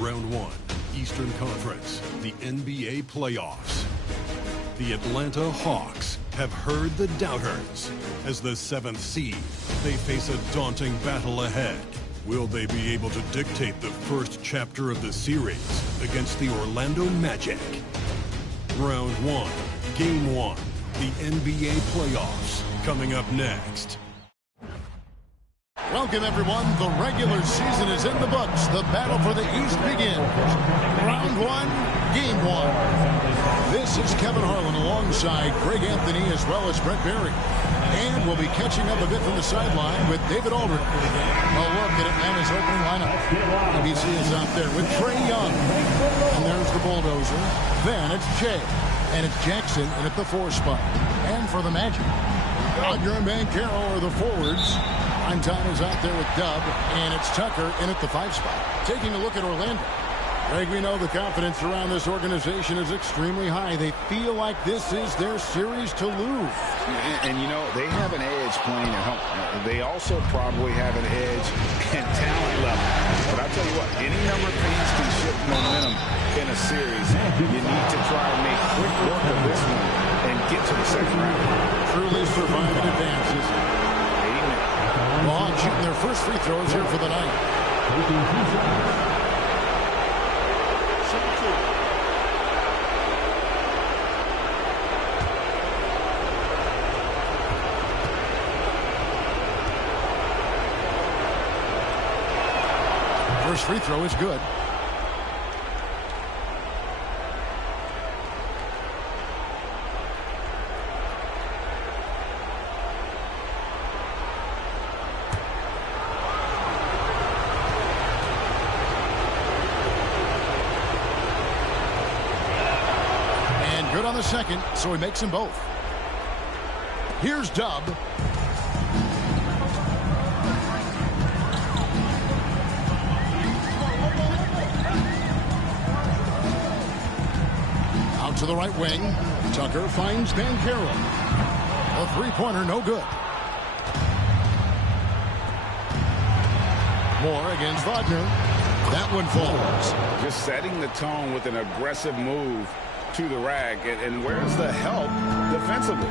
Round 1, Eastern Conference, the NBA playoffs. The Atlanta Hawks have heard the doubters. As the 7th seed, they face a daunting battle ahead. Will they be able to dictate the first chapter of the series against the Orlando Magic? Round 1, Game 1, the NBA playoffs, coming up next. Welcome, everyone. The regular season is in the books. The battle for the East begins. Round 1, Game 1. This is Kevin Harlan alongside Greg Anthony as well as Brent Barry. And we'll be catching up a bit from the sideline with David Aldridge. A look at Atlanta's opening lineup. ABC is out there with Trae Young. And there's the bulldozer. Then it's Jay. And it's Jackson in at the 4 spot. And for the Magic, Wagner and Banchero are the forwards. Time is out there with Dub, and it's Tucker in at the 5 spot. Taking a look at Orlando. Greg, we know the confidence around this organization is extremely high. They feel like this is their series to lose. And you know, they have an edge playing at home. They also probably have an edge in talent level. But I'll tell you what, any number of teams can shift momentum in a series. You need to try and make quick work of this one and get to the second round. Truly surviving advances. The Hawks shooting their first free throws here for the night. First free throw is good. Second, so he makes them both. Here's Dub. Out to the right wing. Tucker finds Banchero. A three-pointer, no good. Moore against Wagner. That one falls. Just setting the tone with an aggressive move to the rag, and where's the help defensively?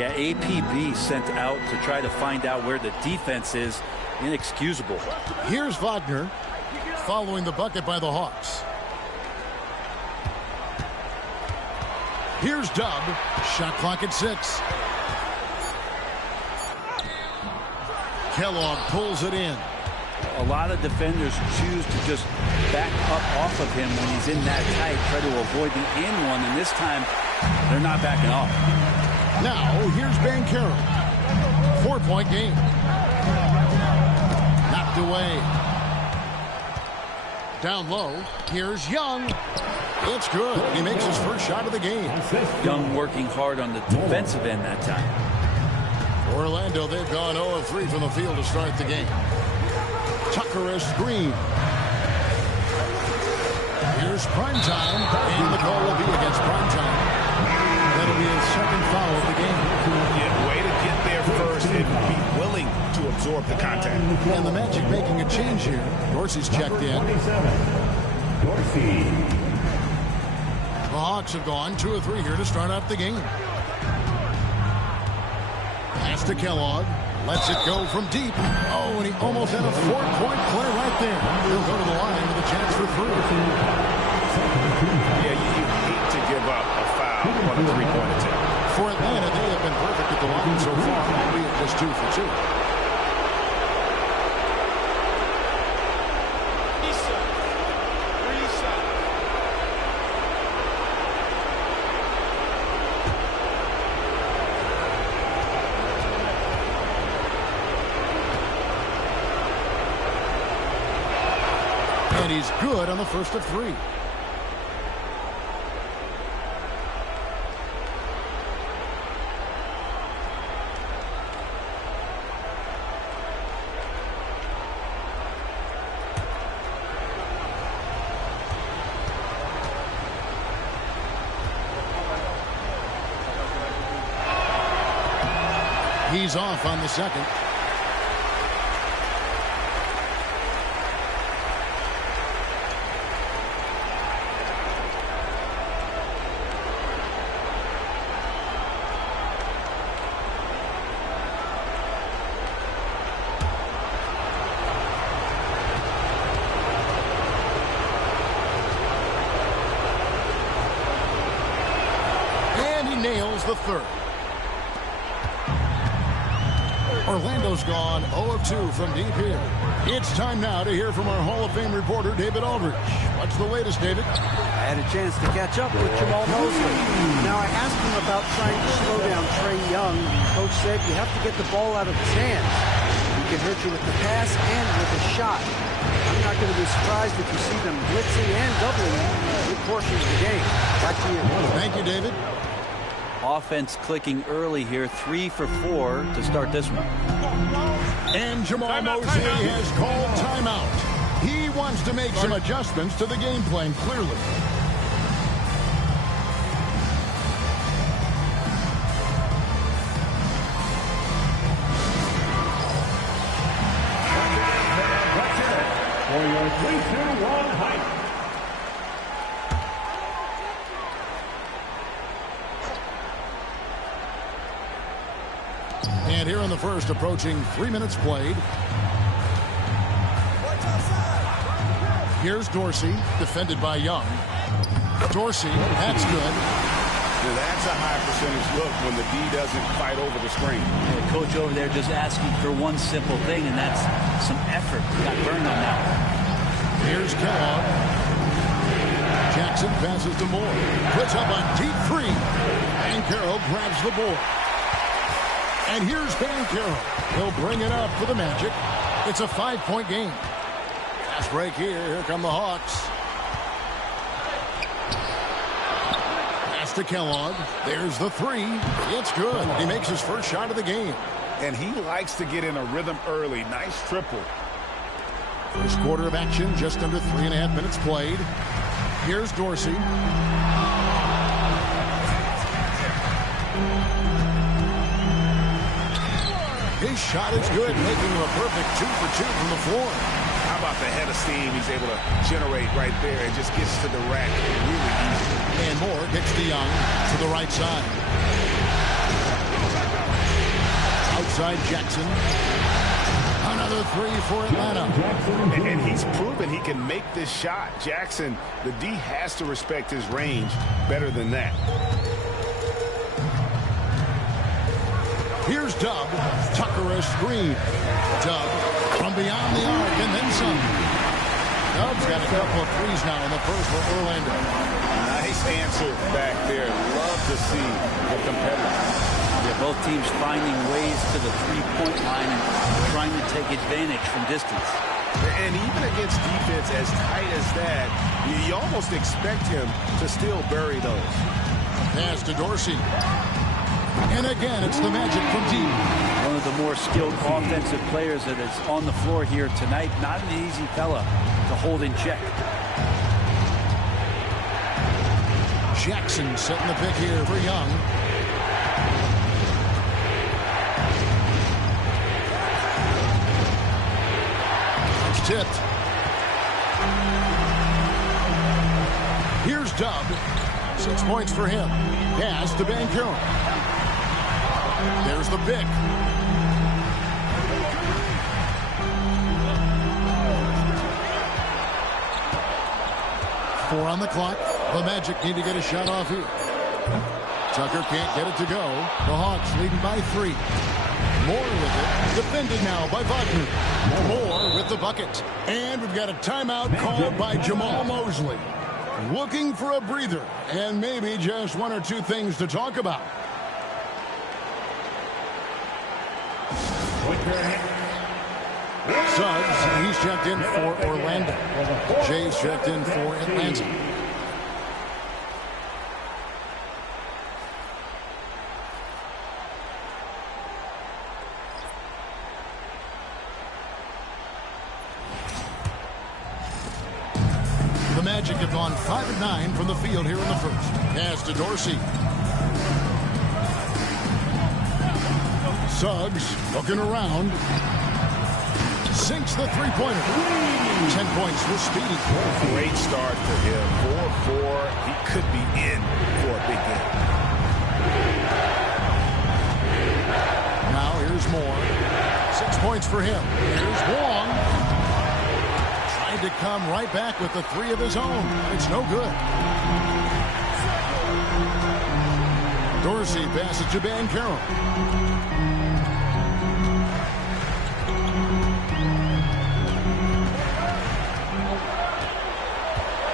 Yeah, APB sent out to try to find out where the defense is. Inexcusable. Here's Wagner following the bucket by the Hawks. Here's Dub. Shot clock at 6. Kellogg pulls it in. A lot of defenders choose to just back up off of him when he's in that tight, try to avoid the in one, and this time they're not backing off. Now here's Banchero. 4-point game. Knocked away. Down low. Here's Young. It's good. He makes his first shot of the game. Young working hard on the defensive end that time. Orlando, they've gone 0 of 3 from the field to start the game. Tucker a screen. Here's Primetime, and the call will be against Primetime. That'll be his second foul of the game. Yeah, way to get there first and be willing to absorb the contact. And the Magic making a change here. Dorsey's checked in. Dorsey. The Hawks have gone 2 of 3 here to start out the game. Pass to Kellogg. Lets it go from deep. Oh, and he almost had a 4-point play right there. He'll go to the line with a chance for 3. Yeah, you hate to give up a foul on a 3-point attempt. For Atlanta, they have been perfect at the line so far, albeit just 2 for 2. And he's good on the first of 3. He's off on the second. the third. Orlando's gone 0 of 2 from deep here. It's time now to hear from our Hall of Fame reporter, David Aldridge. What's the latest, David? I had a chance to catch up with Jamal Mosley. Now, I asked him about trying to slow down Trae Young. Coach said you have to get the ball out of his hands. He can hurt you with the pass and with a shot. I'm not going to be surprised if you see them blitzing and doubling big portions of the game. Back to you. Thank you, David. Offense clicking early here, 3 for 4 to start this one. And Jamal Mosley has called timeout. He wants to make some adjustments to the game plan, clearly. For your 3-2-1 hike. And here in the first, approaching 3 minutes played. Here's Dorsey, defended by Young. Dorsey, that's good. Now that's a high percentage look when the D doesn't fight over the screen. The coach over there just asking for one simple thing, and that's some effort. Got burned on that one. Here's Kellogg. Jackson passes to Moore. Puts up a deep three. And Carroll grabs the board. And here's Banchero. He'll bring it up for the Magic. It's a 5-point game. Fast break here. Here come the Hawks. Pass to Kellogg. There's the three. It's good. He makes his first shot of the game. And he likes to get in a rhythm early. Nice triple. First quarter of action, just under 3.5 minutes played. Here's Dorsey. His shot is good, making him a perfect 2 for 2 from the floor. How about the head of steam he's able to generate right there and just gets to the rack really easy. And Moore gets to Young to the right side. Outside Jackson. Another three for Atlanta. And he's proven he can make this shot. Jackson, the D has to respect his range better than that. Here's Dub. Tucker a screen. Dub from beyond the arc and then some. Dub's got a couple of threes now in the first for Orlando. Nice answer back there. Love to see the competitors. Yeah, both teams finding ways to the three-point line and trying to take advantage from distance. And even against defense as tight as that, you almost expect him to still bury those. Pass to Dorsey. And again, it's the Magic from deep. One of the more skilled offensive players that is on the floor here tonight. Not an easy fella to hold in check. Jackson setting the pick here for Young. It's tipped. Here's Dub. 6 points for him. Pass to Banchero. There's the pick. Four on the clock. The Magic need to get a shot off here. Tucker can't get it to go. The Hawks leading by 3. Moore with it. Defended now by Wagner. Moore with the bucket. And we've got a timeout called by Jamal Mosley. Looking for a breather. And maybe just one or two things to talk about. Suggs, he's checked in for Orlando. Jay's checked in for Atlanta. The Magic have gone 5 of 9 from the field here in the first. Pass to Dorsey. Suggs looking around. Sinks the three-pointer. 10 points for Speedy. Great start for him. 4-4. He could be in for a big game. Now here's Moore. 6 points for him. Here's Wong. Tried to come right back with the three of his own. It's no good. Dorsey passes to Banchero.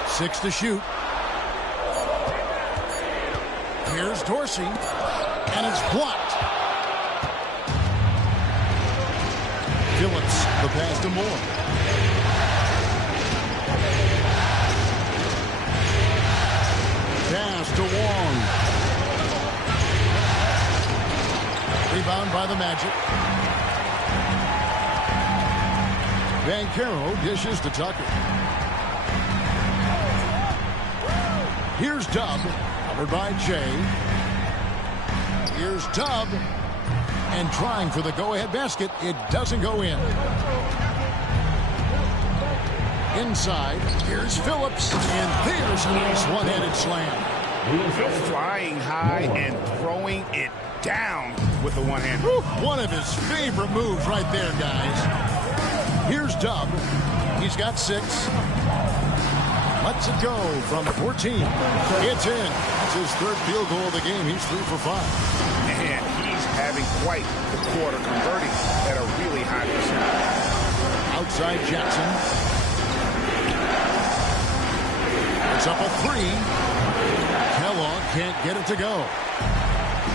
Six to shoot. Here's Dorsey, and it's blocked. Phillips, the pass to Moore. Pass to Wong. Rebound by the Magic. Banchero dishes to Tucker. Here's Dub, covered by Jay. Here's Dub, and trying for the go-ahead basket. It doesn't go in. Inside, here's Phillips, and there's a nice one-handed slam. Flying high and throwing it down with the one hand. One of his favorite moves right there, guys. Here's Dub. He's got 6. Lets it go from 14. It's in. That's his 3rd field goal of the game. He's 3 for 5. And he's having quite the quarter, converting at a really high percentage. Outside Jackson. It's up a 3. Kellogg can't get it to go.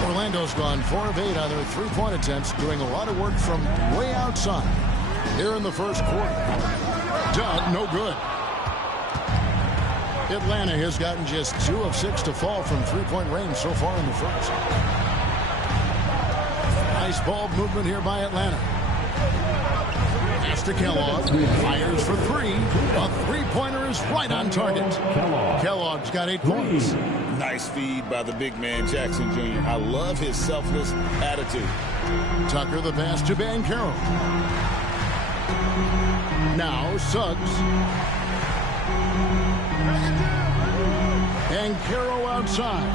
Orlando's gone 4 of 8 on their 3-point attempts, doing a lot of work from way outside. Here in the first quarter. Dub, no good. Atlanta has gotten just 2 of 6 to fall from 3-point range so far in the first. Nice ball movement here by Atlanta. Pass to Kellogg. Fires for 3. A 3-pointer is right on target. Kellogg's got 8 points. Nice feed by the big man, Jackson Jr. I love his selfless attitude. Tucker the pass to Banchero. Now Suggs. Banchero outside.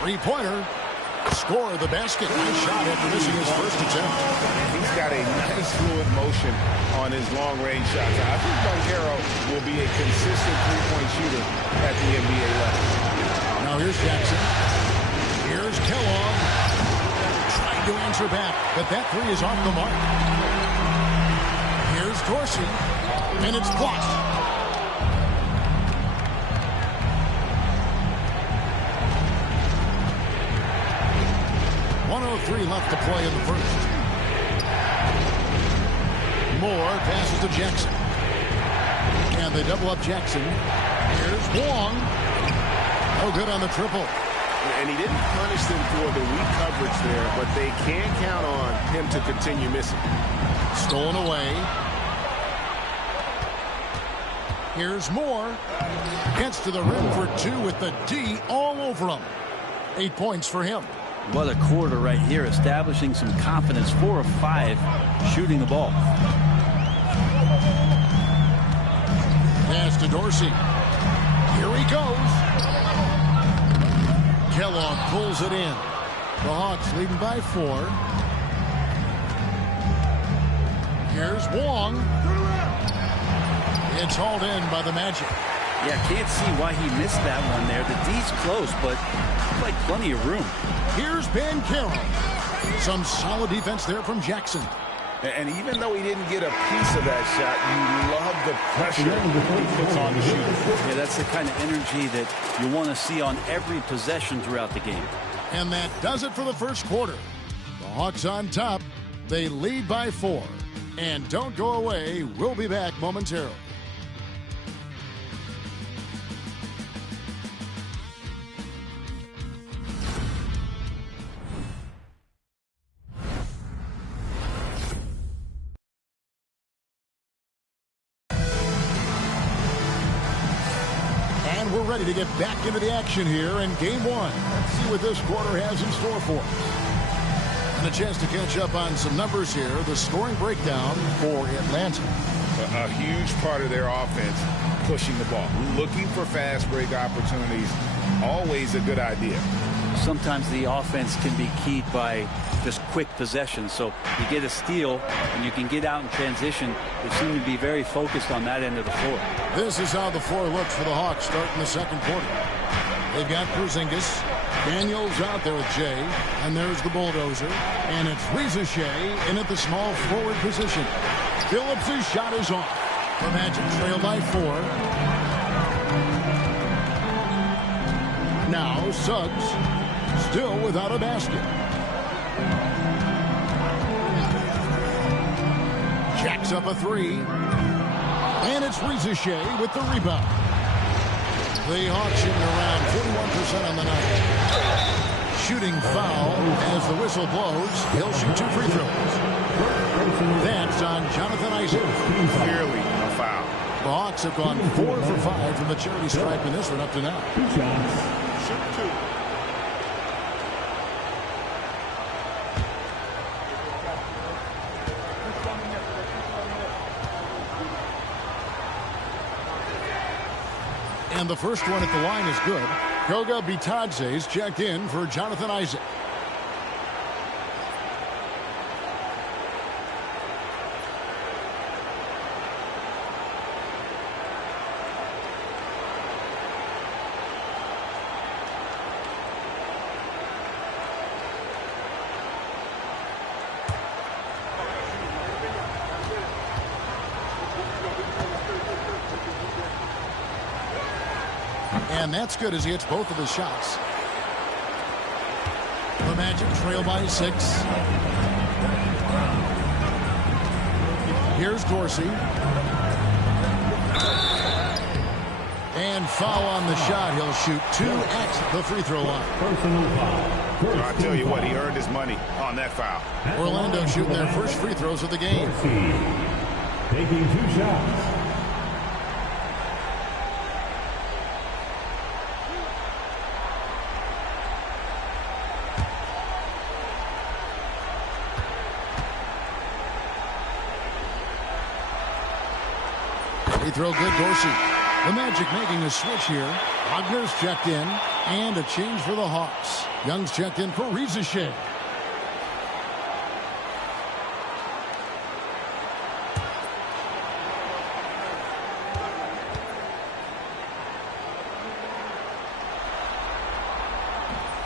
3-pointer. Score the basket. Nice shot after missing his first attempt. He's got a nice fluid motion on his long-range shots. I think Banchero will be a consistent 3-point shooter at the NBA level. Now here's Jackson. Here's Kellogg. Trying to answer back, but that 3 is off the mark. Here's Dorsey, and it's blocked. 1:03 left to play in the first. Moore passes to Jackson. And they double up Jackson. Here's Wong. No good on the triple. And he didn't punish them for the weak coverage there, but they can count on him to continue missing. Stolen away. Here's Moore. Gets to the rim for 2 with the D all over him. 8 points for him. What a quarter right here, establishing some confidence. 4 of 5 shooting the ball. Pass to Dorsey. Here he goes. Kellogg pulls it in. The Hawks leading by 4. Here's Wong. It's hauled in by the Magic. Yeah, can't see why he missed that one there. The D's close, but like plenty of room. Here's Banchero. Some solid defense there from Jackson. And even though he didn't get a piece of that shot, you love the pressure he puts on the shooter. Yeah, that's the kind of energy that you want to see on every possession throughout the game. And that does it for the first quarter. The Hawks on top. They lead by 4. And don't go away. We'll be back momentarily. We're ready to get back into the action here in Game 1. Let's see what this quarter has in store for us. And a chance to catch up on some numbers here. The scoring breakdown for Atlanta. A huge part of their offense, pushing the ball. Looking for fast break opportunities, always a good idea. Sometimes the offense can be keyed by just quick possession. So you get a steal and you can get out in transition. They seem to be very focused on that end of the floor. This is how the floor looks for the Hawks starting the second quarter. They've got Porzingis. Daniels out there with Jay. And there's the bulldozer. And it's Reza Shea in at the small forward position. Phillips' shot is off. The Magic trail by 4. Now Suggs still without a basket. Jacks up a 3. And it's Reza Shea with the rebound. The Hawks shooting around 41% on the night. Shooting foul as the whistle blows. He'll shoot 2 free throws. That's on Jonathan Isaac. Clearly a foul. The Hawks have gone 4 for 5 from the charity stripe in this one up to now. Shoot 2. And the first one at the line is good. Goga Bitadze's checked in for Jonathan Isaac. And that's good as he hits both of his shots. The Magic trail by 6. Here's Dorsey. And foul on the shot. He'll shoot 2 at the free throw line. I tell you what, he earned his money on that foul. Orlando shooting their first free throws of the game. Taking 2 shots. Free throw good, Dorsey. The Magic making a switch here. Wagner's checked in. And a change for the Hawks. Young's checked in for Reza Shea.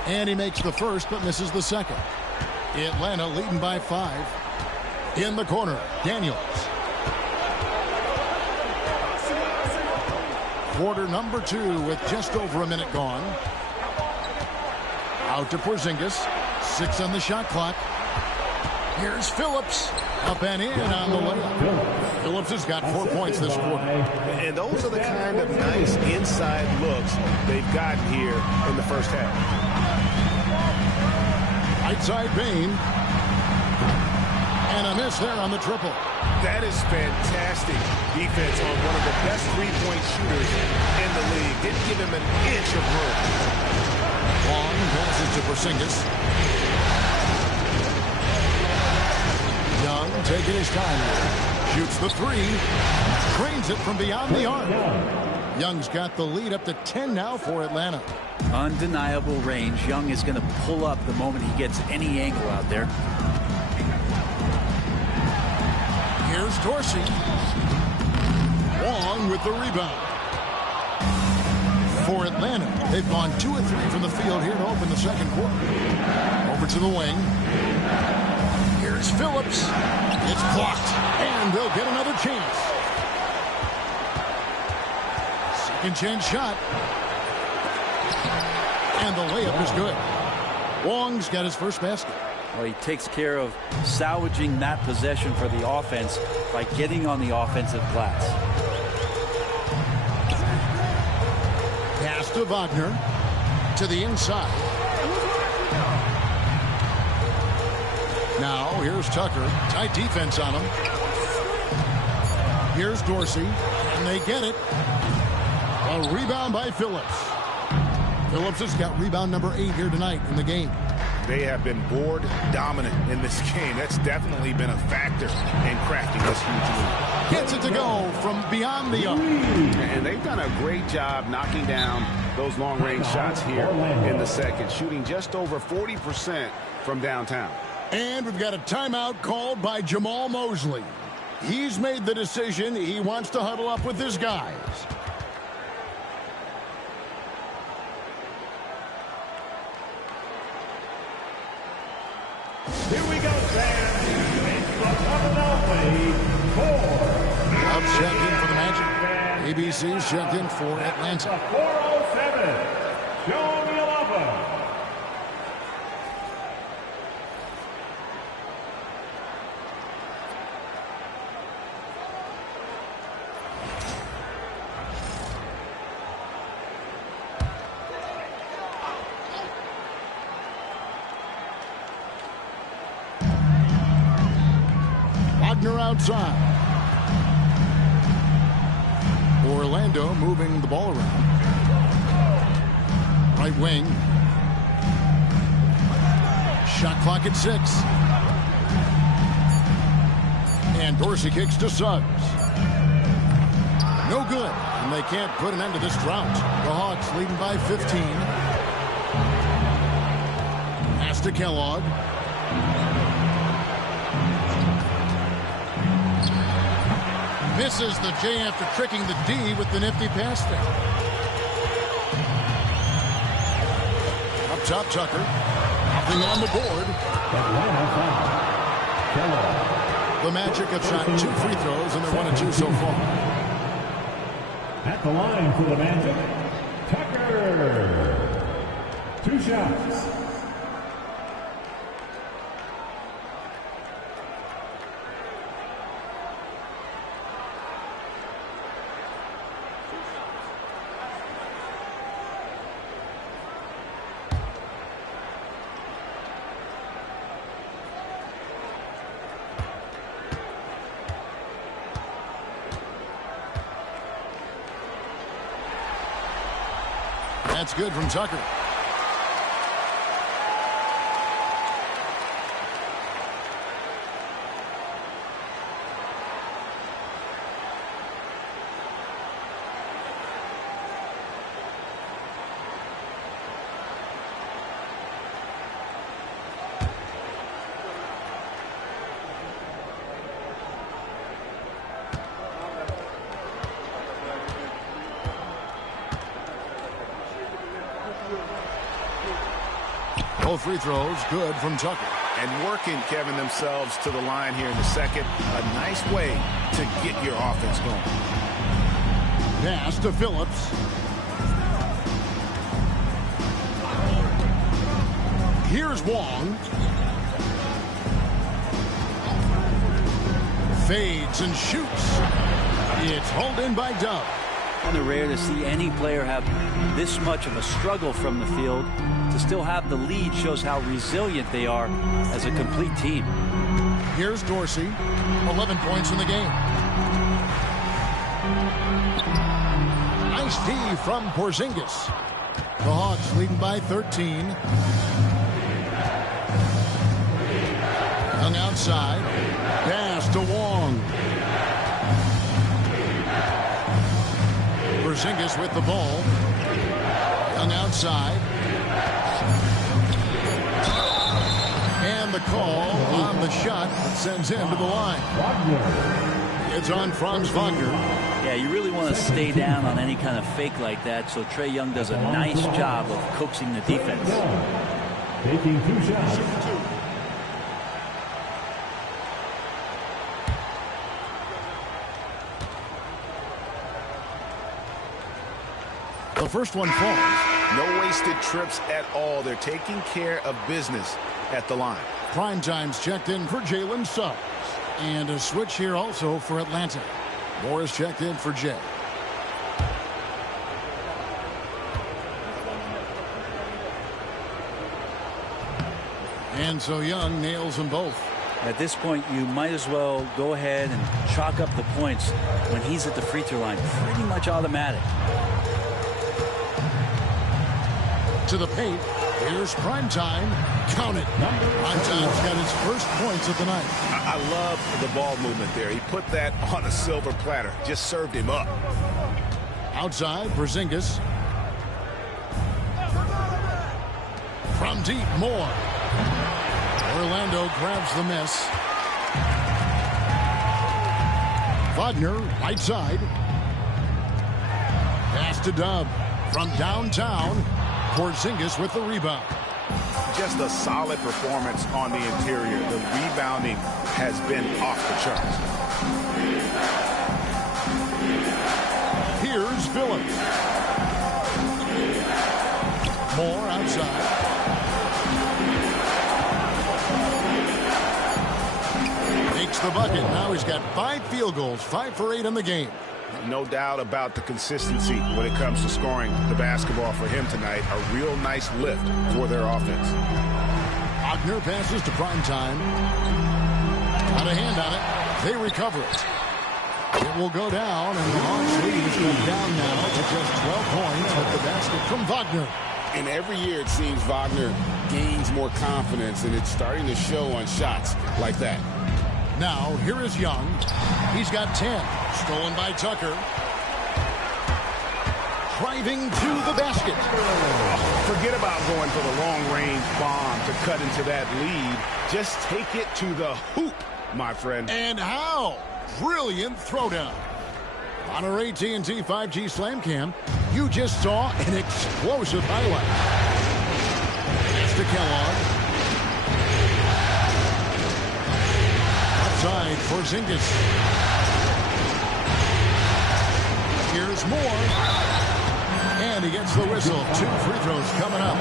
And he makes the first but misses the second. Atlanta leading by 5. In the corner, Daniels. Quarter number 2 with just over a minute gone. Out to Porzingis. 6 on the shot clock. Here's Phillips. Up and in on the layup. Phillips has got 4 points this quarter. And those are the kind of nice inside looks they've gotten here in the first half. Right side Bane. And a miss there on the triple. That is fantastic defense on one of the best three-point shooters in the league. Didn't give him an inch of room. Long passes to Porzingis. Young taking his time. Shoots the 3. Trains it from beyond the arc. Young's got the lead up to 10 now for Atlanta. Undeniable range. Young is going to pull up the moment he gets any angle out there. Here's Dorsey. Wong with the rebound. For Atlanta, they've gone 2 of 3 from the field here to open the second quarter. Over to the wing. Here's Phillips. It's blocked, and they'll get another chance. Second chance shot. And the layup is good. Wong's got his first basket. Well, he takes care of salvaging that possession for the offense by getting on the offensive glass. Pass to Wagner. To the inside. Now, here's Tucker. Tight defense on him. Here's Dorsey. And they get it. A rebound by Phillips. Phillips has got rebound number 8 here tonight in the game. They have been board dominant in this game. That's definitely been a factor in crafting this huge lead. Gets it to go from beyond the arc. And they've done a great job knocking down those long-range shots here in the second, shooting just over 40% from downtown. And we've got a timeout called by Jamal Mosley. He's made the decision. He wants to huddle up with his guys. CBC's checked in for Atlanta. 407, Joe Nialaba. Wagner outside. Orlando moving the ball around. Right wing. Shot clock at 6. And Dorsey kicks to Suggs. No good. And they can't put an end to this drought. The Hawks leading by 15. Pass to Kellogg. Misses the J after tricking the D with the nifty pass there. Up top, Tucker. Nothing on the board. The Magic have shot 2 free throws, and they're 1 of 2 so far. At the line for the Magic, Tucker. 2 shots. That's good from Tucker. Both free throws good from Tucker. And working, Kevin, themselves to the line here in the second. A nice way to get your offense going. Pass to Phillips. Here's Wong. Fades and shoots. It's hauled in by Dove. Kind of rare to see any player have this much of a struggle from the field. To still have the lead shows how resilient they are as a complete team. Here's Dorsey. 11 points in the game. Nice D from Porzingis. The Hawks leading by 13. Young outside. Pass to Wong. Porzingis with the ball. Young outside. And the call on the shot that sends him to the line. It's on Franz Wagner. Yeah, you really want to stay down on any kind of fake like that, so Trae Young does a nice job of coaxing the defense. Taking 2 shots. The first one falls. No wasted trips at all. They're taking care of business at the line. Prime time's checked in for Jalen Suggs. And a switch here also for Atlanta. Morris checked in for Jay. And so Young nails them both. At this point, you might as well go ahead and chalk up the points when he's at the free throw line. Pretty much automatic. To the paint. Here's Primetime. Count it. Primetime's got his first points of the night. I love the ball movement there. He put that on a silver platter. Just served him up. Outside, Porzingis. From deep, Moore. Orlando grabs the miss. Wagner, right side. Pass to Dub. From downtown, Porzingis with the rebound. Just a solid performance on the interior. The rebounding has been off the charts. the bucket. Now he's got 5 field goals, 5 for 8 in the game. No doubt about the consistency when it comes to scoring the basketball for him tonight. A real nice lift for their offense. Wagner passes to Primetime. Got a hand on it. They recover it. It will go down, and the Hawks lead is cut down now to just 12 points with the basket from Wagner. And every year it seems Wagner gains more confidence, and it's starting to show on shots like that. Now, here is Young. He's got 10. Stolen by Tucker. Driving to the basket. Forget about going for the long-range bomb to cut into that lead. Just take it to the hoop, my friend. And how? Brilliant throwdown. On our AT&T 5G Slam Cam, you just saw an explosive highlight. Pass to Kellogg. Outside for Porzingis. Here's Moore. And he gets the whistle. 2 free throws coming up.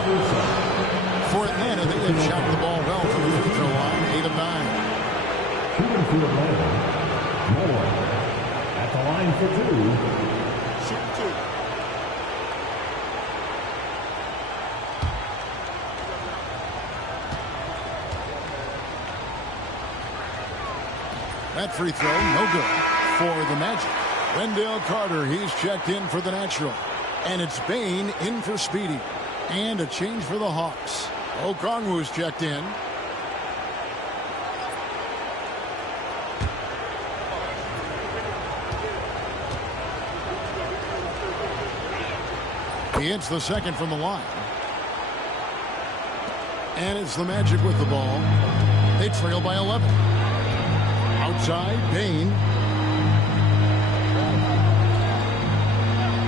For Atlanta, they have shot the ball well from the free throw line. 8 of 9. Shooting for Atlanta. Moore at the line for 2. Shoot 2. That free throw, no good for the Magic. Wendell Carter, he's checked in for the natural. And it's Bane in for Speedy. And a change for the Hawks. Okongwu's checked in. He hits the second from the line. And it's the Magic with the ball. They trail by 11. Outside, Bane.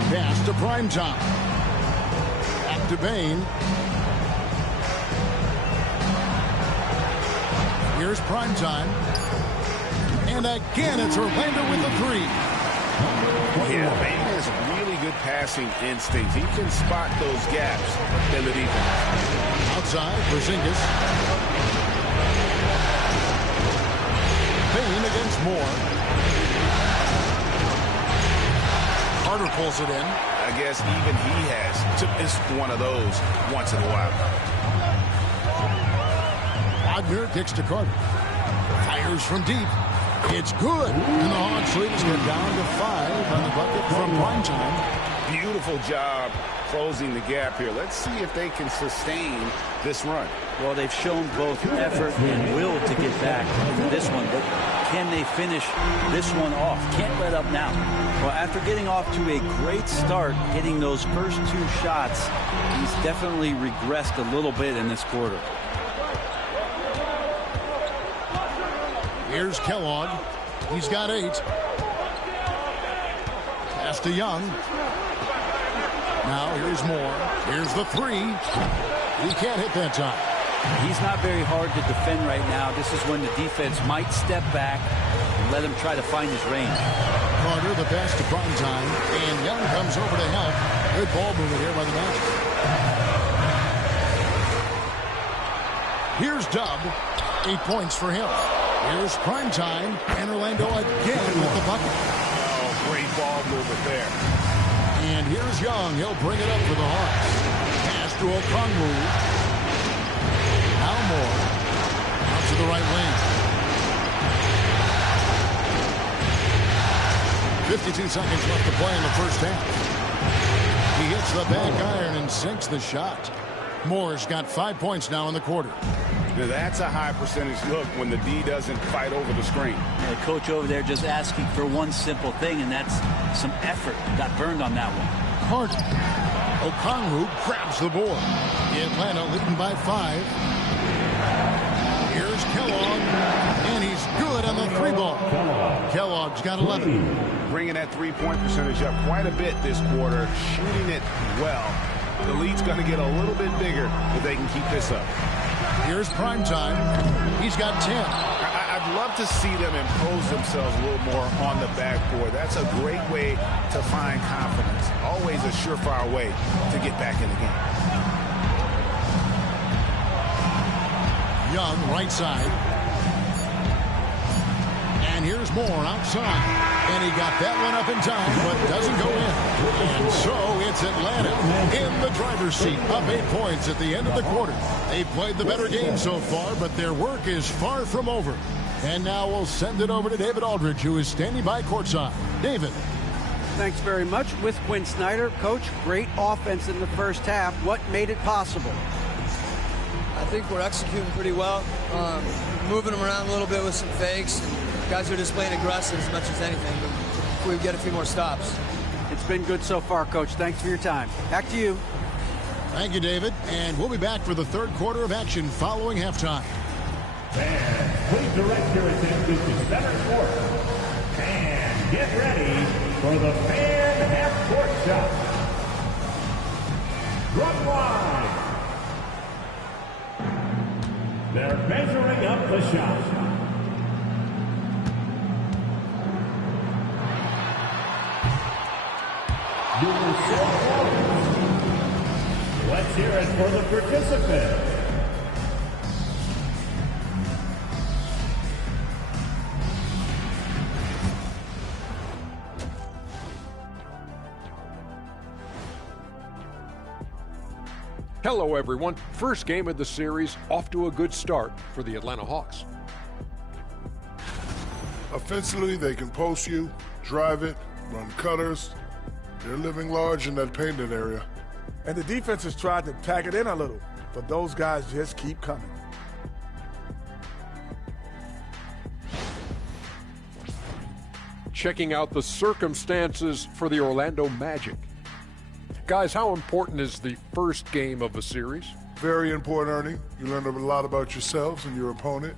Pass to Primetime. Back to Bane. Here's Primetime. And again, it's Orlando with the 3. Yeah, Bane has really good passing instincts. He can spot those gaps in the defense. Outside, Porzingis. Bane against Moore. Carter pulls it in. I guess even he has to miss one of those once in a while. Wagner kicks to Carter. Fires from deep. It's good. And the Hawks leads get down to 5 on the bucket from Primetime. Beautiful job closing the gap here. Let's see if they can sustain this run. Well, they've shown both effort and will to get back to this one, but can they finish this one off? Can't let up now. Well, after getting off to a great start, hitting those first 2 shots, he's definitely regressed a little bit in this quarter. Here's Kellogg. He's got 8. Pass to Young. Now here's Moore. Here's the 3. He can't hit that time. He's not very hard to defend right now. This is when the defense might step back and let him try to find his range. Carter, the pass to Primetime. And Young comes over to help. Good ball movement here by the Magic. Here's Dub. 8 points for him. Here's Primetime. And Orlando again with the bucket. Oh, great ball movement there. And here's Young. He'll bring it up for the Hawks. Pass to Okongwu. Now Moore. Out to the right wing. 52 seconds left to play in the first half. He hits the back iron and sinks the shot. Moore's got 5 points now in the quarter. Now that's a high percentage look when the D doesn't fight over the screen. The coach over there just asking for one simple thing, and that's some effort. Got burned on that one. Carter. Okongwu grabs the board. Atlanta leading by 5. Here's Kellogg. And he's good on the 3 ball. Kellogg's got 11. Bringing that 3-point percentage up quite a bit this quarter. Shooting it well. The lead's going to get a little bit bigger if they can keep this up. Here's Primetime. He's got 10. I'd love to see them impose themselves a little more on the backboard. That's a great way to find confidence. Always a surefire way to get back in the game. Young, right side. And here's Moore outside. And he got that one up in time, but doesn't go in. And so it's Atlanta in the driver's seat, up 8 points at the end of the quarter. They've played the better game so far, but their work is far from over. And now we'll send it over to David Aldridge, who is standing by courtside. David. Thanks very much. With Quinn Snyder, Coach, great offense in the first half. What made it possible? I think we're executing pretty well, moving them around a little bit with some fakes. Guys are just playing aggressive as much as anything. But we get a few more stops. It's been good so far, Coach. Thanks for your time. Back to you. Thank you, David. And we'll be back for the third quarter of action following halftime. Fans, please direct your attention to center court. And get ready for the fan half-court shot. Run wide. They're measuring up the shot. Let's hear it for the participant. Hello, everyone. First game of the series, off to a good start for the Atlanta Hawks. Offensively, they can post you, drive it, run cutters. They're living large in that painted area. And the defense has tried to pack it in a little, but those guys just keep coming. Checking out the circumstances for the Orlando Magic. Guys, how important is the first game of a series? Very important, Ernie. You learn a lot about yourselves and your opponent.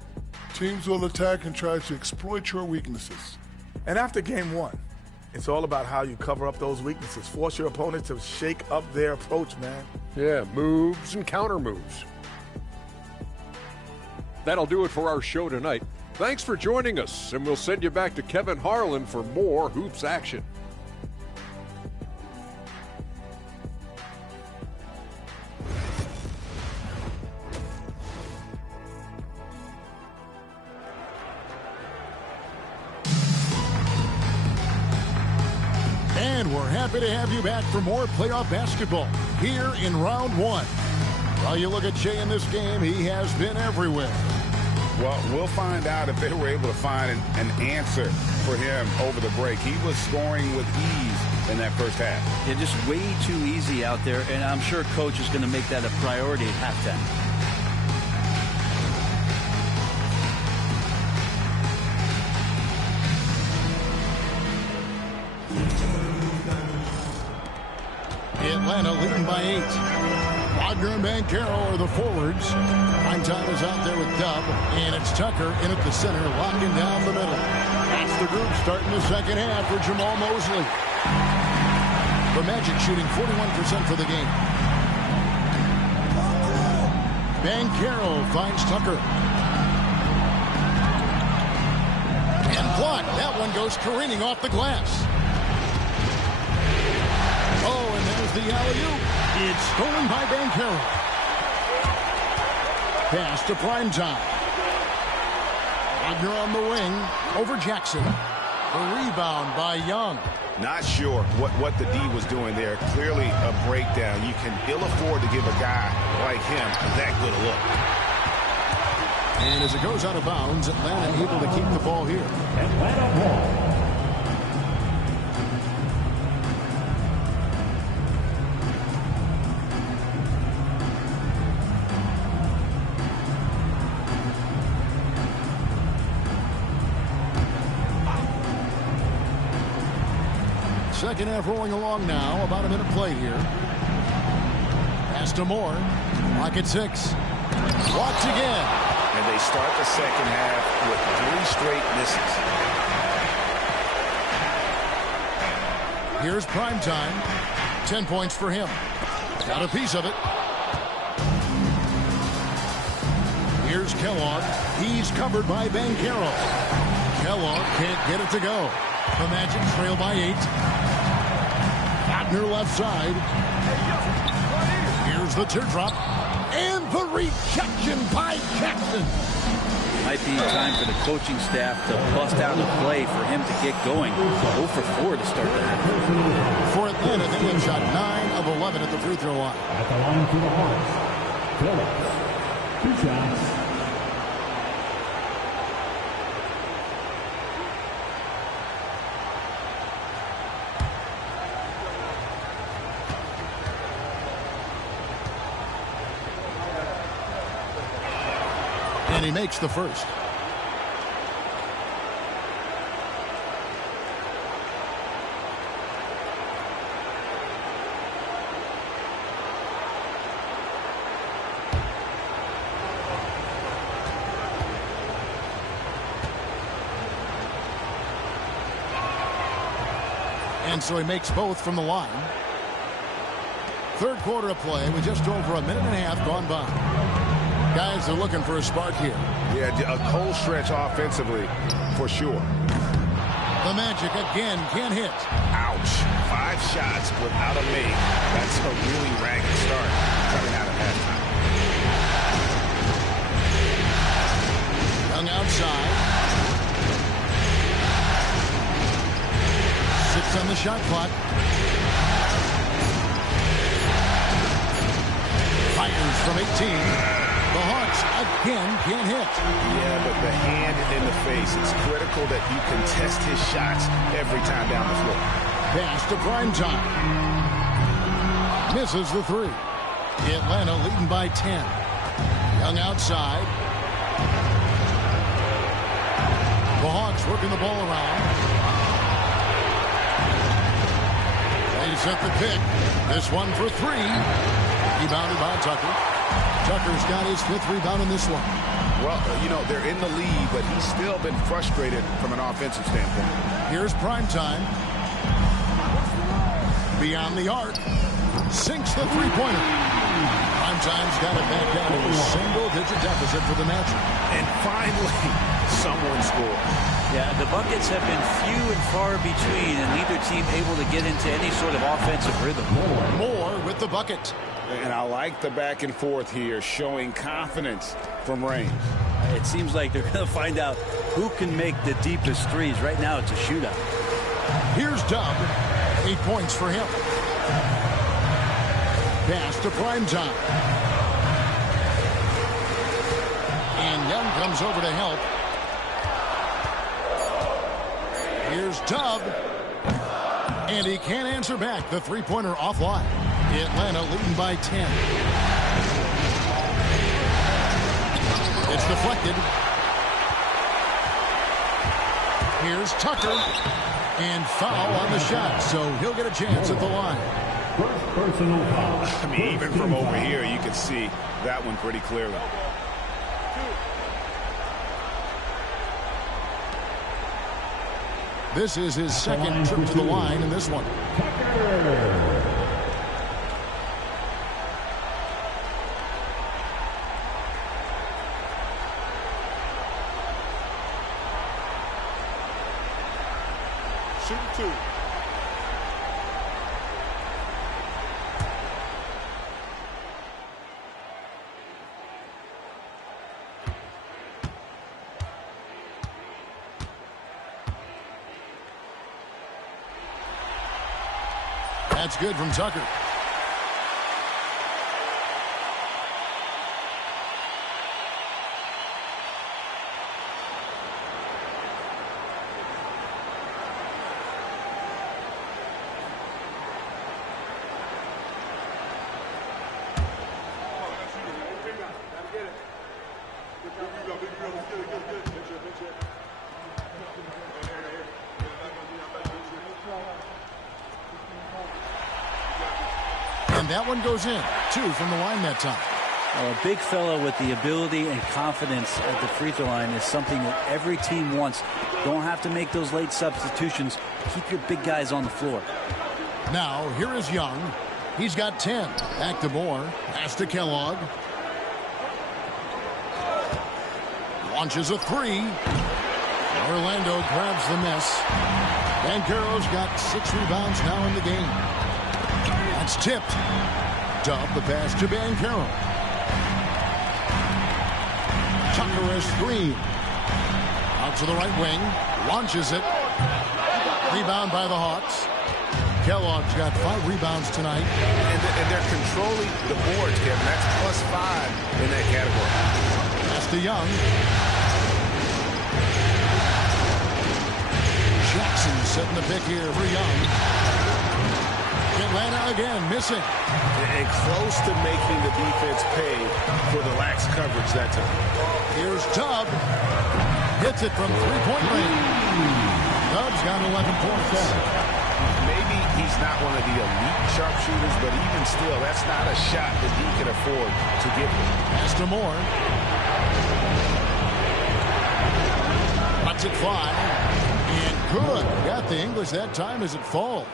Teams will attack and try to exploit your weaknesses. And after game one, it's all about how you cover up those weaknesses. Force your opponent to shake up their approach, man. Yeah, moves and counter moves. That'll do it for our show tonight. Thanks for joining us, and we'll send you back to Kevin Harlan for more hoops action. And we're happy to have you back for more playoff basketball here in round one. While you look at Shea in this game, he has been everywhere. Well, we'll find out if they were able to find an answer for him over the break. He was scoring with ease in that first half. Yeah, just way too easy out there, and I'm sure Coach is going to make that a priority at halftime. Atlanta leading by 8. Wagner and Banchero are the forwards. Time is out there with Dub, and it's Tucker in at the center, locking down the middle. That's the group starting the second half for Jamal Mosley. The Magic shooting 41% for the game. Banchero finds Tucker. And blocked. That one goes careening off the glass. Oh, and there's the alley-oop. It's stolen by Banchero. Pass to Primetime. Wagner on the wing over Jackson. A rebound by Young. Not sure what the D was doing there. Clearly a breakdown. You can ill afford to give a guy like him that good a look. And as it goes out of bounds, Atlanta able to keep the ball here. Atlanta ball. Second half rolling along now. About a minute played here. Pass to Moore. Lock at 6. Blocked again. And they start the second half with 3 straight misses. Here's Primetime. 10 points for him. Got a piece of it. Here's Kellogg. He's covered by Banchero. Kellogg can't get it to go. The Magic trail by 8. Wagner left side. Here's the teardrop. And the rejection by Jackson. Might be time for the coaching staff to bust out a play for him to get going. 0 for 4 to start the half. For Atlanta, they have shot 9 of 11 at the free throw line. At the line for the Hawks, Phillips. 2 shots. And he makes the first. And so he makes both from the line. Third quarter of play with just over a minute and a half gone by. Guys are looking for a spark here. Yeah, a cold stretch offensively for sure. The Magic again can't hit. Ouch. 5 shots without a make. That's a really ragged start coming out of halftime. Young outside. 6 on the shot clock. Fires from 18. The Hawks again can't hit. Yeah, but the hand in the face. It's critical that you contest his shots every time down the floor. Pass to Primetime. Misses the 3. Atlanta leading by 10. Young outside. The Hawks working the ball around. They set the pick. This one for 3. Rebounded by Tucker. Tucker's got his 5th rebound in this one. Well, you know, they're in the lead, but he's still been frustrated from an offensive standpoint. Here's Primetime. Beyond the arc. Sinks the three-pointer. Primetime's got it back down to a single-digit deficit for the Magic. And finally, someone scored. Yeah, the buckets have been few and far between, and neither team able to get into any sort of offensive rhythm. More with the bucket. And I like the back and forth here, showing confidence from range. It seems like they're going to find out who can make the deepest threes. Right now, it's a shootout. Here's Dub. 8 points for him. Pass to Primetime. And Young comes over to help. Here's Dub. And he can't answer back. The three-pointer offline. Atlanta leading by 10. It's deflected. Here's Tucker. And foul on the shot, so he'll get a chance at the line. First personal foul. I mean, even from over here, you can see that one pretty clearly. This is his second trip to the line in this one. Shooting 2. That's good from Tucker. And that one goes in. 2 from the line that time. A big fella with the ability and confidence at the free throw line is something that every team wants. Don't have to make those late substitutions. Keep your big guys on the floor. Now, here is Young. He's got 10. Back to Moore. Pass to Kellogg. Launches a 3. Orlando grabs the miss. Banchero's got 6 rebounds now in the game. That's tipped. Dub the pass to Banchero. Tucker has 3. Out to the right wing. Launches it. Rebound by the Hawks. Kellogg's got 5 rebounds tonight. And they're controlling the boards, Kevin. That's +5 in that category. Pass to Young. Jackson setting the pick here for Young. Atlanta again missing. And close to making the defense pay for the lax coverage that time. Here's Dub. Hits it from 3-point range. Dub's got 11 points. Maybe he's not one of the elite sharpshooters, but even still, that's not a shot that he can afford to get. Pass to Moore. Lets it fly. And good. Got the English that time as it falls.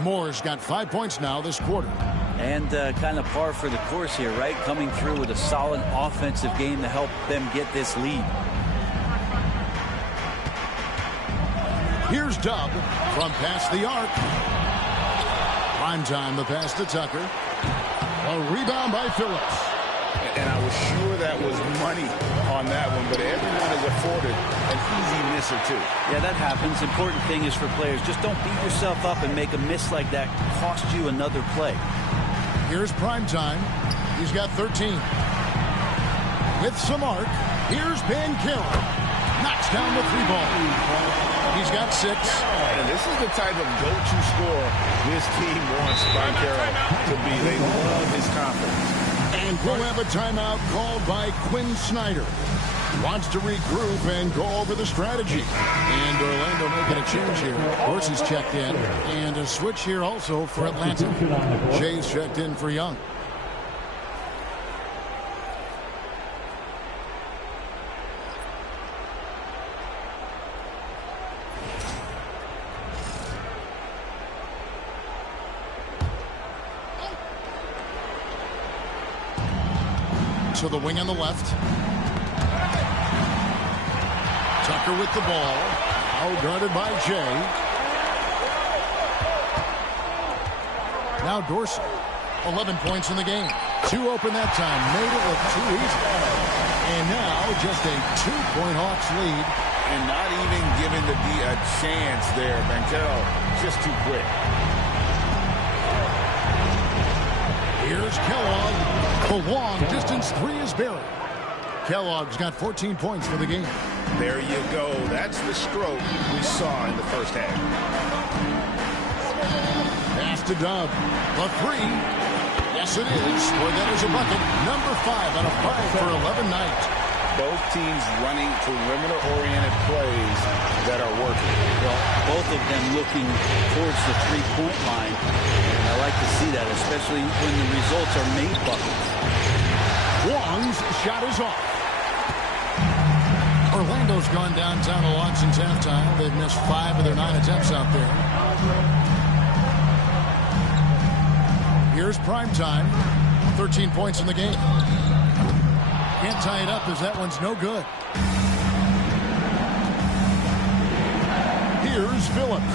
Moore's got 5 points now this quarter. And kind of par for the course here, right? Coming through with a solid offensive game to help them get this lead. Here's Dub from past the arc. Prime time, the pass to Tucker. A rebound by Phillips. And I was sure that was money on that one, but everyone is afforded an easy misser too. Yeah, that happens. Important thing is for players, just don't beat yourself up and make a miss like that cost you another play. Here's Prime time. He's got 13. With some arc, here's Banchero. Knocks down the 3-ball. He's got 6. And this is the type of go-to scorer this team wants Banchero to be. They love his confidence. And we'll have a timeout called by Quinn Snyder. Wants to regroup and go over the strategy. And Orlando making a change here. Dorsey's checked in. And a switch here also for Atlanta. Jay's checked in for Young. To the wing on the left. Tucker with the ball. Now guarded by Jay. Now Dorsey. 11 points in the game. 2 open that time. Made it look too easy. And now just a 2-point Hawks lead. And not even giving the D a chance there. Banchero just too quick. Here's Kellogg. The long distance 3 is buried. Kellogg's got 14 points for the game. There you go. That's the stroke we saw in the first half. Pass to Dub. The 3. Yes, it is. Boy, that is a bucket. Number 5 out of 5 for 11 night. Both teams running perimeter-oriented plays that are working. Well, both of them looking towards the 3-point line. And I like to see that, especially when the results are made buckets. Wong's shot is off. Orlando's gone downtown a lot since halftime. They've missed 5 of their 9 attempts out there. Here's Prime time. 13 points in the game. Can't tie it up as that one's no good. Here's Phillips.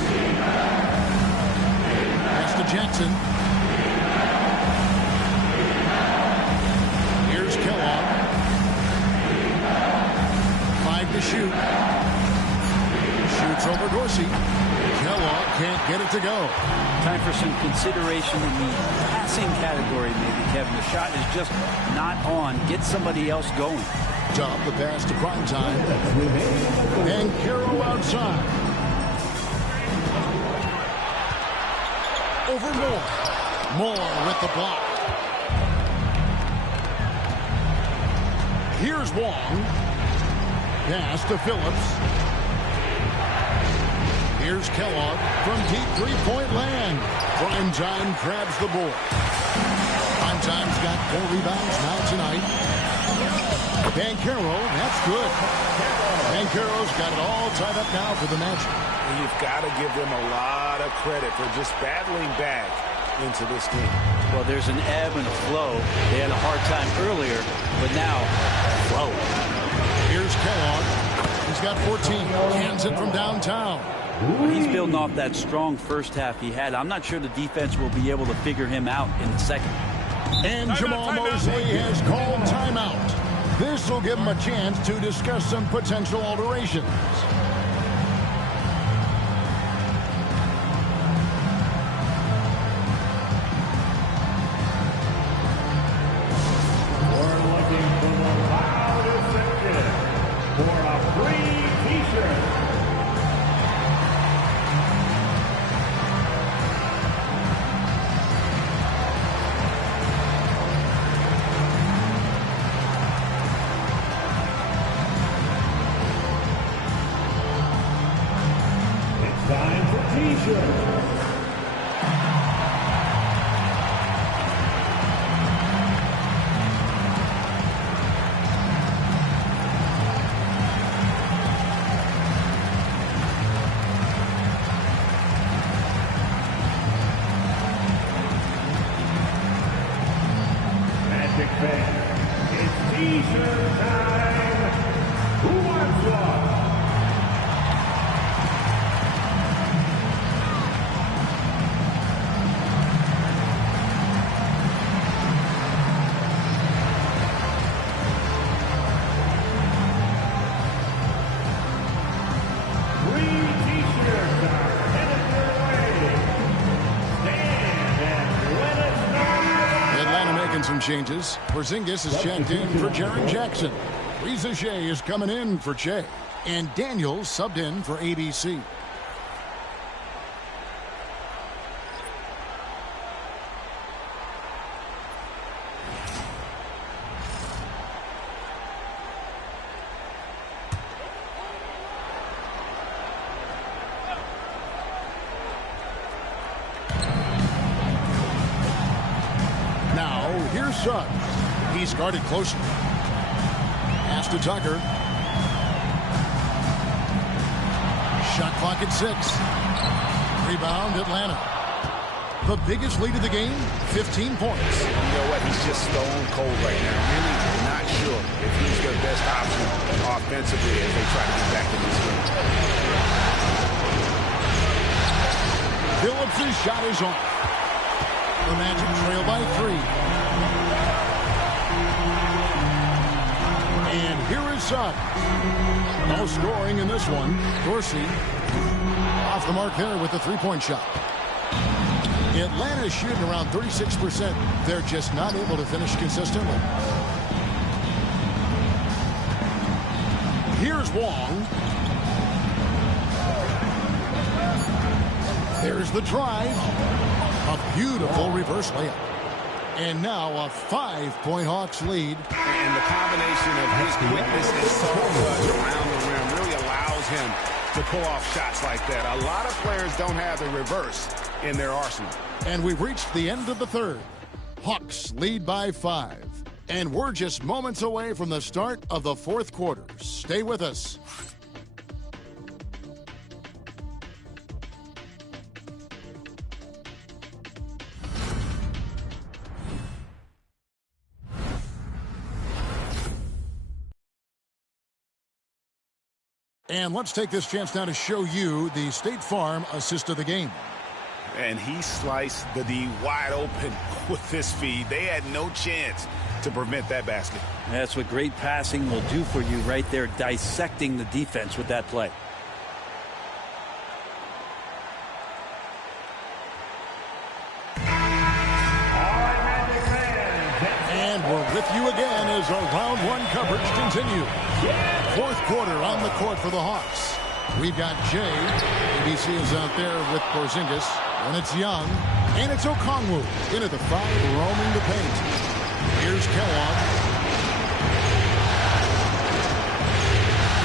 Pass to Jackson. Here's Kellogg. 5 to shoot. Shoots over Dorsey. Kellogg can't get it to go. Time for some consideration in the passing category, maybe, Kevin. The shot is just not on. Get somebody else going. Dub the pass to Prime time. And Carroll outside. Over Moore. Moore with the block. Here's Wong. Pass to Phillips. Here's Kellogg from deep 3-point land. Prime time grabs the board. Prime time's got 4 rebounds now tonight. Banchero, that's good. Banchero's got it all tied up now for the Magic. You've got to give them a lot of credit for just battling back into this game. Well, there's an ebb and a flow. They had a hard time earlier, but now, flow. Here's Kellogg. He's got 14. Hands it from downtown. He's building off that strong first half he had. I'm not sure the defense will be able to figure him out in the second. And Jamal Mosley has called timeout. This will give them a chance to discuss some potential alterations. We're looking for the loudest section for a free T-shirt. Time for T-shirts. Magic Band. It's T-shirt time. Who wants one? Some changes. Porzingis is checked in for Jaren Jackson. Reza Shea is coming in for Jay. And Daniels subbed in for ABC. Here's Suggs. He's guarded closely. Pass to Tucker. Shot clock at 6. Rebound, Atlanta. The biggest lead of the game, 15 points. You know what? He's just stone cold right now. Really not sure if he's their best option offensively as they try to get back in this game. Phillips' shot is off. The Magic trail by 3. And here is Suggs. No scoring in this one. Dorsey off the mark there with the three-point shot. Atlanta shooting around 36%. They're just not able to finish consistently. Here's Wong. There's the drive. A beautiful reverse layup. And now a 5-point Hawks lead. And the combination of his quickness and soft touch around the rim really allows him to pull off shots like that. A lot of players don't have the reverse in their arsenal. And we've reached the end of the third. Hawks lead by 5. And we're just moments away from the start of the fourth quarter. Stay with us. And let's take this chance now to show you the State Farm assist of the game. And he sliced the D wide open with this feed. They had no chance to prevent that basket. That's what great passing will do for you right there, dissecting the defense with that play. And we're with you again as our round one coverage continues. Fourth quarter on the court for the Hawks. We've got Jay. ABC is out there with Porzingis. And it's Young. And it's Okongwu. Into the 5, roaming the paint. Here's Kellogg.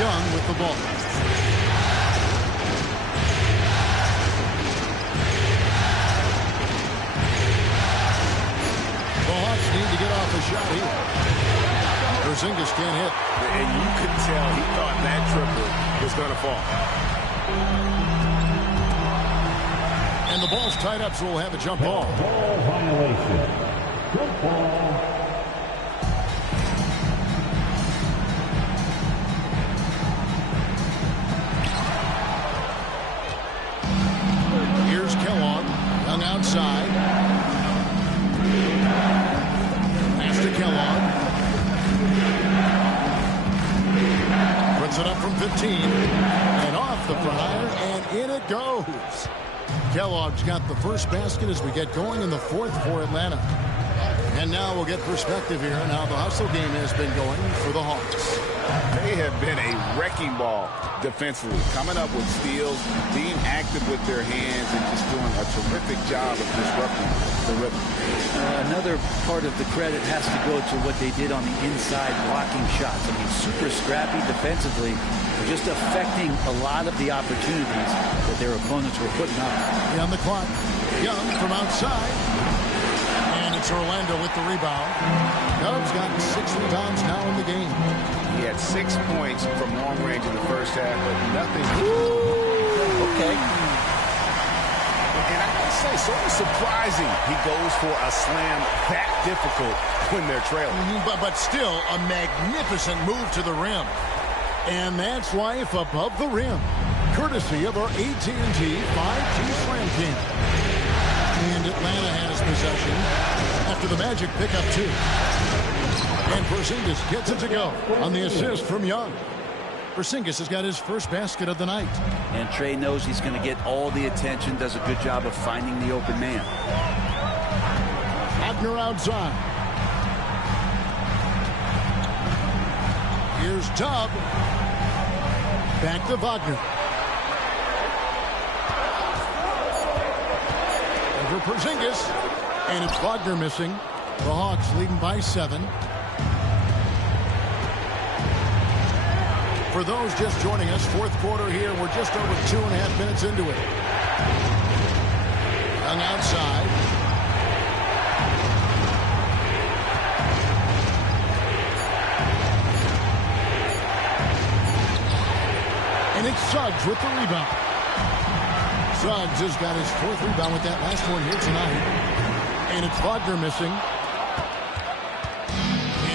Young with the ball. The Hawks need to get off a shot here. Porzingis can't hit. And you could tell he thought that triple was going to fall. And the ball's tied up, so we'll have a jump ball. Ball violation. Jump ball. Here's Kellogg. Young outside. Pass to Kellogg. And in it goes. Kellogg's got the first basket as we get going in the fourth for Atlanta. And now we'll get perspective here on how the hustle game has been going for the Hawks. They have been a wrecking ball defensively, coming up with steals, being active with their hands, and just doing a terrific job of disrupting the rhythm. Another part of the credit has to go to what they did on the inside blocking shots. I mean, super scrappy defensively, just affecting a lot of the opportunities that their opponents were putting up. On the clock, Young from outside. And it's Orlando with the rebound. Dub's got 6 rebounds now in the game. He had 6 points from long range in the first half, but nothing. Okay. And I gotta say, sort of surprising he goes for a slam that difficult when they're trailing. But still, a magnificent move to the rim. And that's life above the rim, courtesy of our AT&T 5G Slam Cam. And Atlanta has possession after the Magic pick up 2. And Porzingis gets it to go on the assist from Young. Porzingis has got his first basket of the night. And Trey knows he's going to get all the attention, does a good job of finding the open man. Wagner outside. Here's Dub. Back to Wagner. Over Porzingis. And it's Wagner missing. The Hawks leading by 7. For those just joining us, fourth quarter here. We're just over 2.5 minutes into it. Young outside. And it's Suggs with the rebound. Suggs has got his 4th rebound with that last one here tonight. And it's Wagner missing.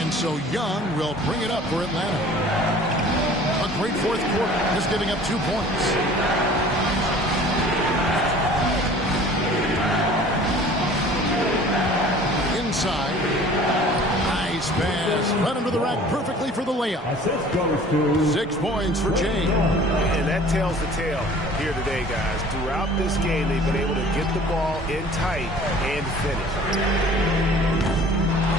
And so Young will bring it up for Atlanta. A great fourth quarter, just giving up 2 points. Inside. Nice pass. Run him to the rack perfectly for the layup. 6 points for James. And that tells the tale here today, guys. Throughout this game, they've been able to get the ball in tight and finish.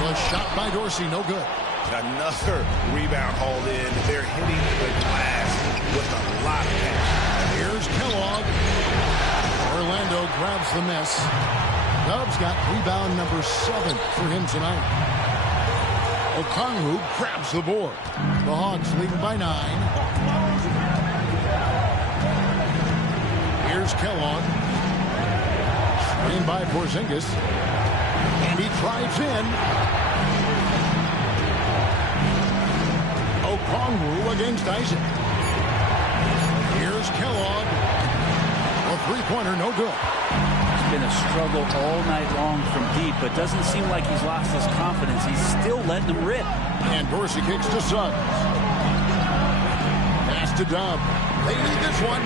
The shot by Dorsey, no good. Another rebound hauled in. They're hitting the glass with a lot of passion. Here's Kellogg. Orlando grabs the miss. Dub's got rebound number 7 for him tonight. Okongwu grabs the board. The Hawks leading by 9. Here's Kellogg. Screen by Porzingis. And he drives in. Okongwu against Isaac. Here's Kellogg. A three-pointer, no good. It's been a struggle all night long from deep, but doesn't seem like he's lost his confidence. He's still letting them rip. And Dorsey kicks to Suggs. Pass to Dub. They lead this one.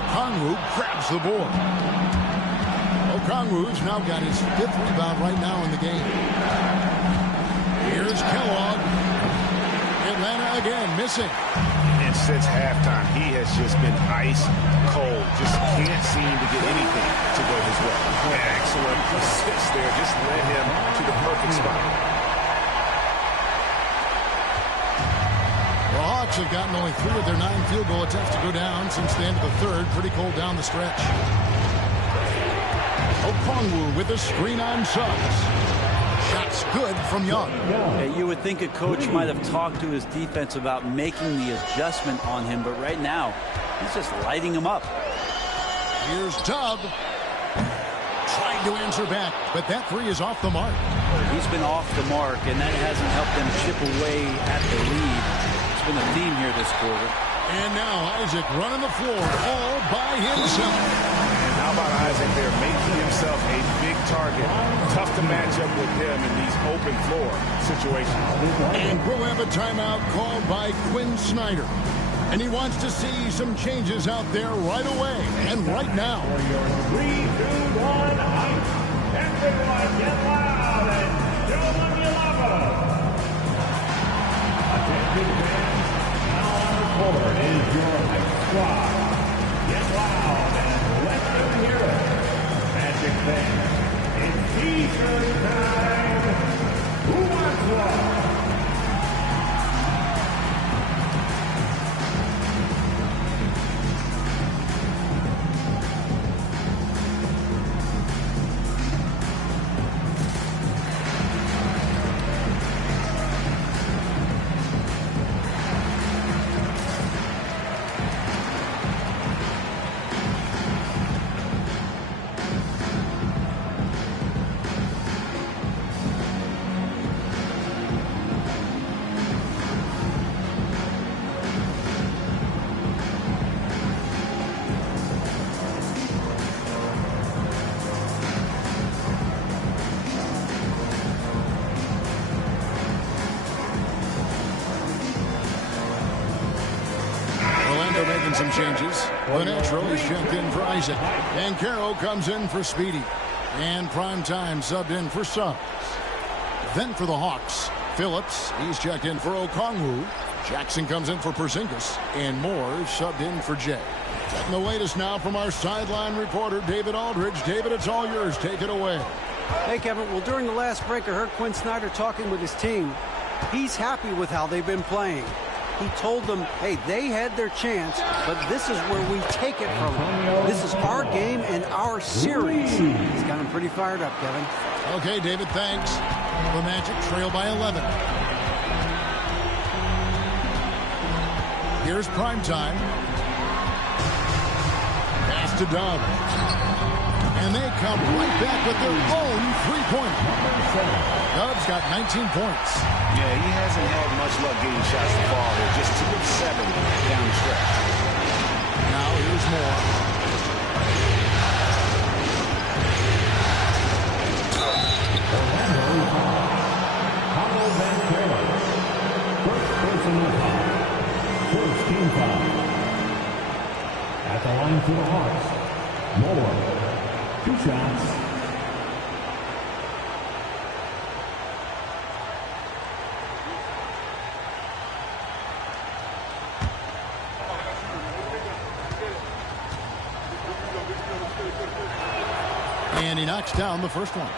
Okongwu grabs the board. Okongwu's now got his 5th rebound right now in the game. Here's Kellogg. Atlanta again missing. And since halftime, he has just been ice cold. Just can't seem to get anything to go his way. Excellent assist there. Just led him to the perfect spot. The Hawks have gotten only 3 of their 9 field goal attempts to go down since the end of the third. Pretty cold down the stretch. Okongwu with a screen on Suggs. Shots good from Young. Yeah, you would think a coach might have talked to his defense about making the adjustment on him, but right now, he's just lighting him up. Here's Dub. Trying to answer back, but that 3 is off the mark. He's been off the mark, and that hasn't helped them chip away at the lead. It's been a theme here this quarter. And now Isaac running the floor all by himself. And how about Isaac there making himself a big target? Tough to match up with him in these open floor situations. And we'll have a timeout called by Quinn Snyder. And he wants to see some changes out there right away and right now. 3, 2, 1, out. Everyone get loud and show them you love them. Attention fans, now on the court is your next squad. some changes. The natural is checked in for Isaac. And Carroll comes in for Speedy. And Prime Time subbed in for Suggs. Then for the Hawks, Phillips. He's checked in for Okongwu. Jackson comes in for Porzingis. And Moore subbed in for Jay. Getting the latest now from our sideline reporter, David Aldridge. David, it's all yours. Take it away. Hey, Kevin. Well, during the last break, I heard Quinn Snyder talking with his team. He's happy with how they've been playing. He told them, hey, they had their chance, but this is where we take it from them. This is our game and our series. He's got him pretty fired up, Kevin. Okay, David, thanks. The Magic trail by 11. Here's Prime Time. Pass to Dub. And they come right back with their own three-pointer. Dub's got 19 points. Yeah, he hasn't had much luck getting shots to fall here. Just 2 of 7 down the stretch. Now here's Moore. Paolo Banchero. First personal foul. First team foul. At the line for the Hawks. Moore. 2 shots. And he knocks down the first one.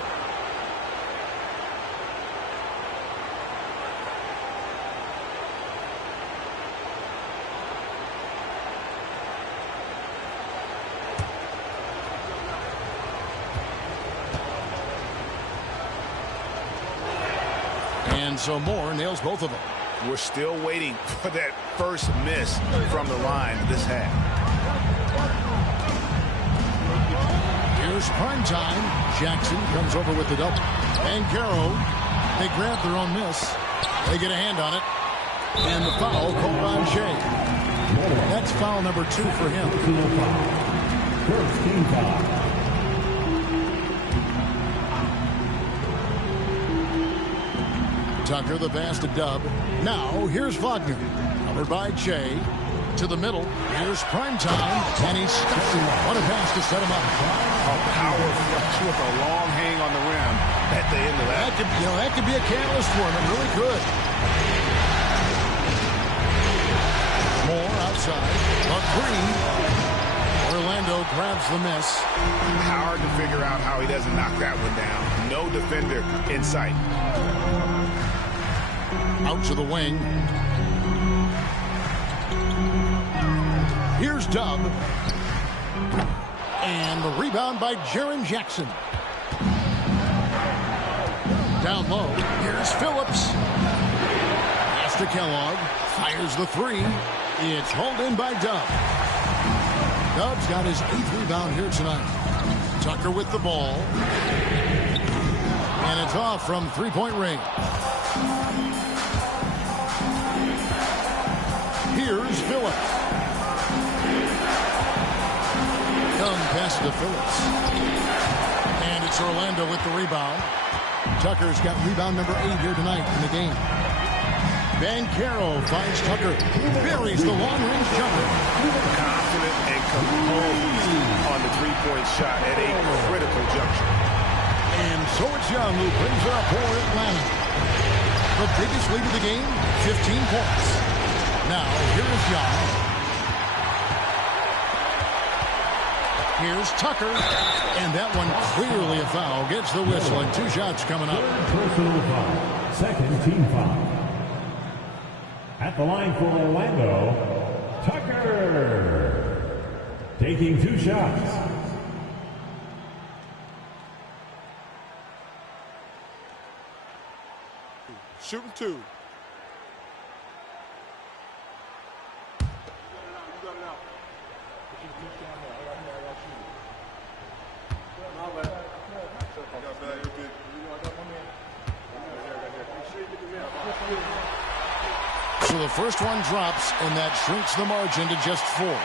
And so Moore nails both of them. We're still waiting for that first miss from the line this half. Here's Prime Time. Jackson comes over with the double. And Carroll, they grab their own miss. They get a hand on it. And the foul called on Shea. That's foul number 2 for him. First team foul. Tucker, the pass to Dub. Now, here's Wagner. Covered by Jay. To the middle. Here's Prime Time. And he stuffs him. What a pass to set him up. A power flush with a long hang on the rim at the end of that. That could be a catalyst for him. It really could. Moore outside. A 3. Orlando grabs the miss. Hard to figure out how he doesn't knock that one down. No defender in sight. Out to the wing. Here's Dub. And the rebound by Jaren Jackson. Down low. Here's Phillips. Pass to Kellogg. Fires the 3. It's hauled in by Dub. Dub's got his 8th rebound here tonight. Tucker with the ball. And it's off from three-point range. Here's Phillips. Young pass to Phillips. And it's Orlando with the rebound. Tucker's got rebound number 8 here tonight in the game. Banchero finds Tucker. Buries the long-range jumper. Confident and composed on the three-point shot at a critical juncture. And so it's Young who brings it up for Atlanta. The biggest lead of the game, 15 points. Now, here is Young. Here's Tucker. And that one clearly a foul. Gets the whistle and 2 shots coming up. Personal foul. Second team foul. At the line for Orlando, Tucker. Taking 2 shots. Shooting 2. So the first one drops, and that shrinks the margin to just 4.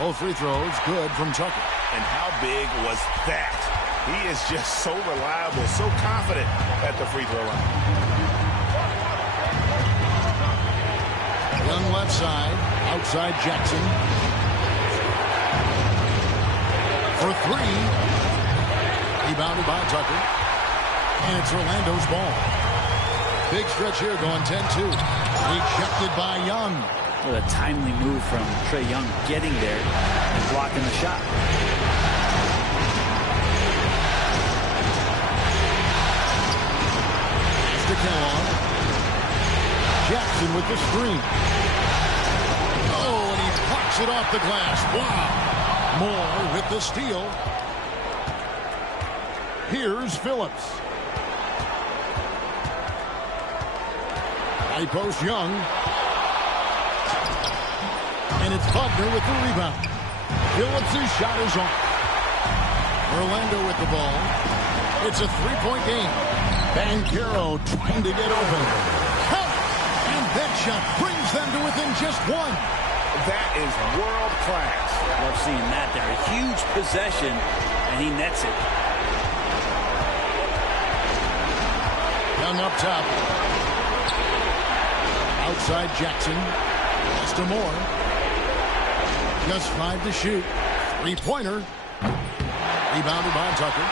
Both free throws good from Tucker. And how big was that? He is just so reliable, so confident at the free throw line. Young left side, outside Jackson. For three. Rebounded by Tucker. And it's Orlando's ball. Big stretch here going 10-2. Rejected by Young. What a timely move from Trae Young getting there and blocking the shot. To Kellogg. Jackson with the screen. Oh, and he blocks it off the glass. Wow. Moore with the steal. Here's Phillips. High post Young. And it's Wagner with the rebound. Phillips' shot is on. Orlando with the ball. It's a three-point game. Banchero trying to get open. And that shot brings them to within just one. That is world class. Love seeing that there. A huge possession, and he nets it. Young up top. Outside Jackson. Pass to Moore. Just 5 to shoot. Three-pointer. Rebounded by Tucker.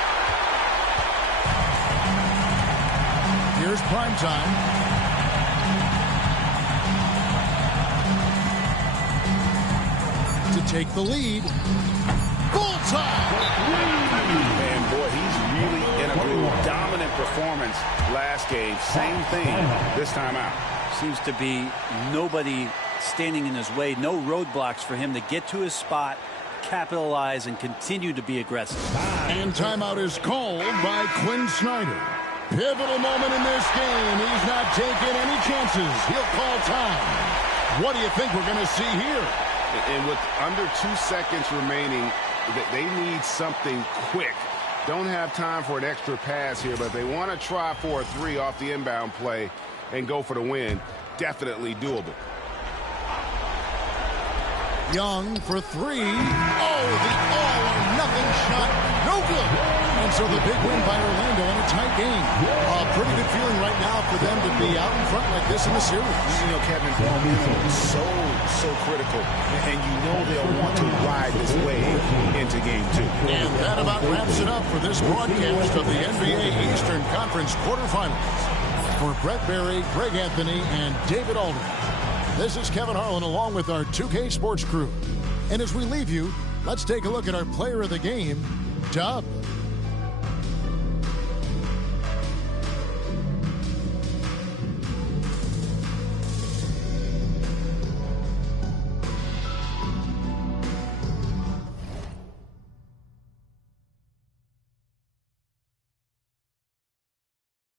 Here's prime time. To take the lead. Full time. And boy, he's really in a groove. Dominant performance last game. Same thing this time out. Seems to be nobody standing in his way. No roadblocks for him to get to his spot, capitalize, and continue to be aggressive. And timeout is called by Quinn Snyder. Pivotal moment in this game. He's not taking any chances. He'll call time. What do you think we're going to see here? And with under 2 seconds remaining, they need something quick. Don't have time for an extra pass here, but they want to try for a three off the inbound play and go for the win. Definitely doable. Young for three. Oh, the all-or-nothing shot. No good. And so the big win by Orlando in a tight game. A pretty good feeling right now for them to be out in front like this in the series. You know, Kevin, so critical. And you know they'll want to ride this wave into game 2. And that about wraps it up for this broadcast of the NBA Eastern Conference quarterfinals. For Brett Berry, Greg Anthony, and David Aldridge, this is Kevin Harlan along with our 2K Sports crew. And as we leave you, let's take a look at our player of the game, Dub.